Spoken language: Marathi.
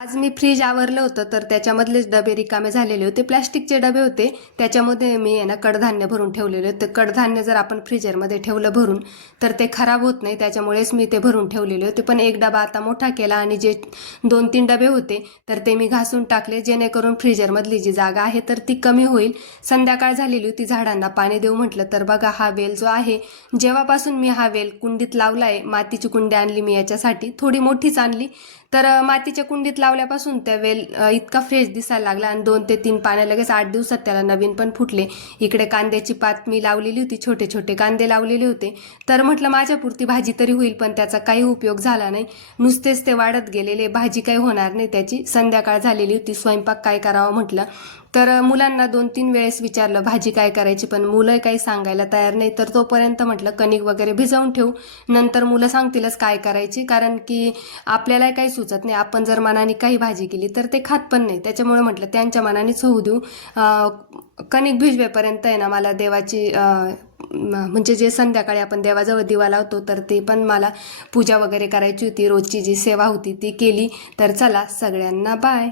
आज मी फ्रीज आवरलं होतं तर त्याच्यामधलेच डबे रिकामे झालेले होते. प्लॅस्टिकचे डबे होते, त्याच्यामध्ये मी कडधान्य भरून ठेवलेले होते. कडधान्य जर आपण फ्रीजरमध्ये ठेवलं भरून तर ते खराब होत नाही, त्याच्यामुळेच मी ते भरून ठेवलेले होते. पण एक डबा आता मोठा केला आणि जे 2-3 डबे होते तर ते मी घासून टाकले, जेणेकरून फ्रीजरमधली जी जागा आहे तर ती कमी होईल. संध्याकाळ झालेली होती, झाडांना पाणी देऊ म्हटलं तर बघा हा वेल जो आहे, जेव्हापासून मी हा वेल कुंडीत लावलाय, मातीची कुंडी आणली मी याच्यासाठी, थोडी मोठीच आणली, तर मातीच्या कुंडीत लावल्यापासून त्या वेल इतका फ्रेश दिसायला लागला आणि 2 ते 3 पानं लगेच 8 दिवसात त्याला नवीन पण फुटले. इकडे कांद्याची पात मी लावलेली होती, छोटे छोटे कांदे लावलेले होते, तर म्हटलं माझ्यापुरती भाजी तरी होईल, पण त्याचा काही उपयोग झाला नाही. नुसतेच ते वाढत गेलेले, भाजी काही होणार नाही त्याची. संध्याकाळ झालेली होती, स्वयंपाक काय करावं म्हटलं तर मुलांना 2-3 वेळेस विचारलं भाजी काय करायची, पण मुलं काही सांगायला तयार नाही. तर तोपर्यंत म्हटलं कणिक वगैरे भिजवून ठेवू, नंतर मुलं सांगतीलच काय करायची, कारण की आपल्याला काही सुचत नाही. आपण जर मनाने काही भाजी केली तर ते खात पण नाही, त्याच्यामुळे म्हटलं त्यांच्या मनानेच होऊ देऊ. कणिक भिजवेपर्यंत आहे ना मला देवाची म्हणजे जे संध्याकाळी आपण देवाजवळ दिवा लावतो तर ते पण मला पूजा वगैरे करायची होती, रोजची जी सेवा होती ती केली. तर चला सगळ्यांना बाय.